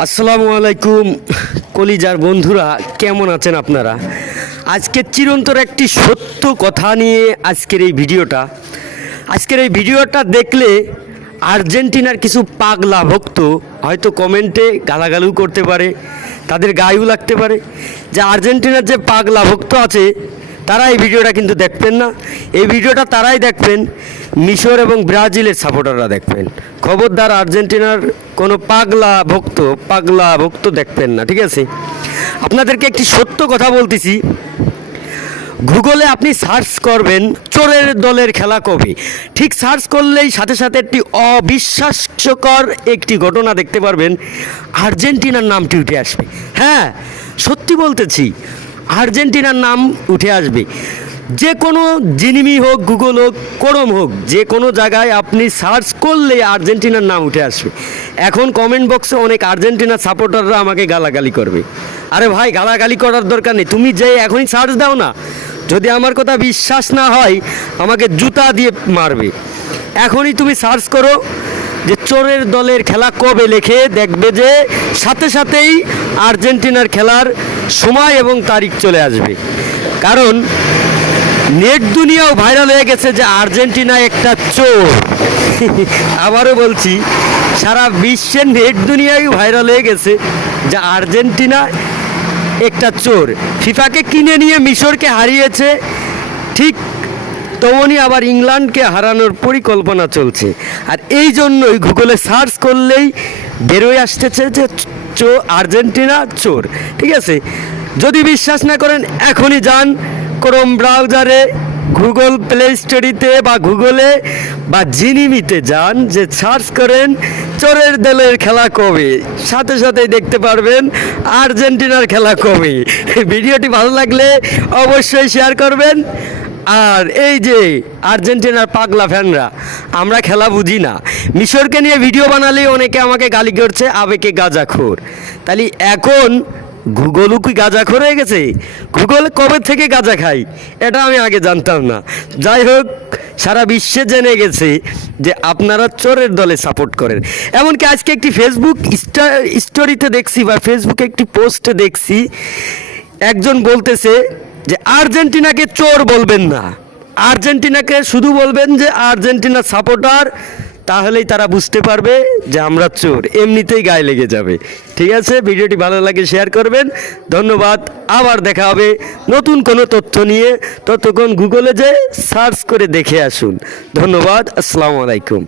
আসসালামু আলাইকুম কলিজার বন্ধুরা, কেমন আছেন আপনারা? আজকে চিরন্তর একটি সত্য কথা নিয়ে আজকের এই ভিডিওটা দেখলে আর্জেন্টিনার কিছু পাগলা ভক্ত হয়তো কমেন্টে গালাগালু করতে পারে, তাদের গায়েও লাগতে পারে। যে আর্জেন্টিনার যে পাগলা ভক্ত আছে তারা এই ভিডিওটা কিন্তু দেখবেন না। এই ভিডিওটা তারাই দেখবেন মিশর এবং ব্রাজিলের সাপোর্টাররা দেখবেন। খবরদার আর্জেন্টিনার কোনো পাগলা ভক্ত দেখবেন না, ঠিক আছে? আপনাদেরকে একটি সত্য কথা বলতেছি। গুগলে আপনি সার্চ করবেন চোরের দলের খেলা কবে, ঠিক সার্চ করলেই সাথে সাথে একটি অবিশ্বাস্যকর একটি ঘটনা দেখতে পারবেন। আর্জেন্টিনার নামটি উঠে আসবে। হ্যাঁ, সত্যি বলতেছি, আর্জেন্টিনার নাম উঠে আসবে। যে কোনো জিনিমি হোক, গুগল হোক, ক্রোম হোক, যে কোনো জায়গায় আপনি সার্চ করলে আর্জেন্টিনার নাম উঠে আসবে। এখন কমেন্ট বক্সে অনেক আর্জেন্টিনার সাপোর্টাররা আমাকে গালাগালি করবে। আরে ভাই, গালাগালি করার দরকার নেই, তুমি যে এখনই সার্চ দাও না। যদি আমার কথা বিশ্বাস না হয় আমাকে জুতা দিয়ে মারবে। এখনই তুমি সার্চ করো যে চোরের দলের খেলা কবে, লেখে দেখবে যে সাথে সাথেই আর্জেন্টিনার খেলার সময় এবং তারিখ চলে আসবে। কারণ নেট দুনিয়াও ভাইরাল হয়ে গেছে যে আর্জেন্টিনা একটা চোর। আবারও বলছি, সারা বিশ্বের নেট দুনিয়ায় ভাইরাল হয়ে গেছে যে আর্জেন্টিনা একটা চোর। ফিফাকে কিনে নিয়ে মিশরকে হারিয়েছে, ঠিক তেমনই আবার ইংল্যান্ডকে হারানোর পরিকল্পনা চলছে। আর এই জন্যই গুগলে সার্চ করলেই বেরোয় আসতেছে যে আর্জেন্টিনা চোর, ঠিক আছে? যদি বিশ্বাস না করেন এখনই যান ক্রোম ব্রাউজারে, গুগল প্লে স্টোরিতে বা গুগলে বা জিনিমিতে যান, যে সার্চ করেন চোরের দলের খেলা কবে, সাথে সাথেই দেখতে পারবেন আর্জেন্টিনার খেলা কবে। ভিডিওটি ভালো লাগলে অবশ্যই শেয়ার করবেন। আর এই যে আর্জেন্টিনার পাগলা ফ্যানরা, আমরা খেলা বুঝি না, মিশরকে নিয়ে ভিডিও বানালেই অনেকে আমাকে গালি করছে আবেগে গাঁজাখোর। তাহলে এখন গুগলও কি গাঁজাখোর হয়ে গেছে? গুগল কবে থেকে গাঁজা খাই এটা আমি আগে জানতাম না। যাই হোক, সারা বিশ্বে জেনে গেছে যে আপনারা চোরের দলে সাপোর্ট করেন। এমনকি আজকে একটি ফেসবুক স্টোরিতে দেখছি বা ফেসবুকে একটি পোস্টে দেখছি, একজন বলতেছে যে আর্জেন্টিনাকে চোর বলবেন না, আর্জেন্টিনাকে শুধু বলবেন যে আর্জেন্টিনা সাপোর্টার, তাহলেই তারা বুঝতে পারবে যে আমরা চোর। এমনিতেই গায়ে লেগে যাবে। ঠিক আছে, ভিডিওটি ভালো লাগে শেয়ার করবেন। ধন্যবাদ। আবার দেখা হবে নতুন কোনো তথ্য নিয়ে। ততক্ষণ গুগলে যে সার্চ করে দেখে আসুন। ধন্যবাদ। আসসালামু আলাইকুম।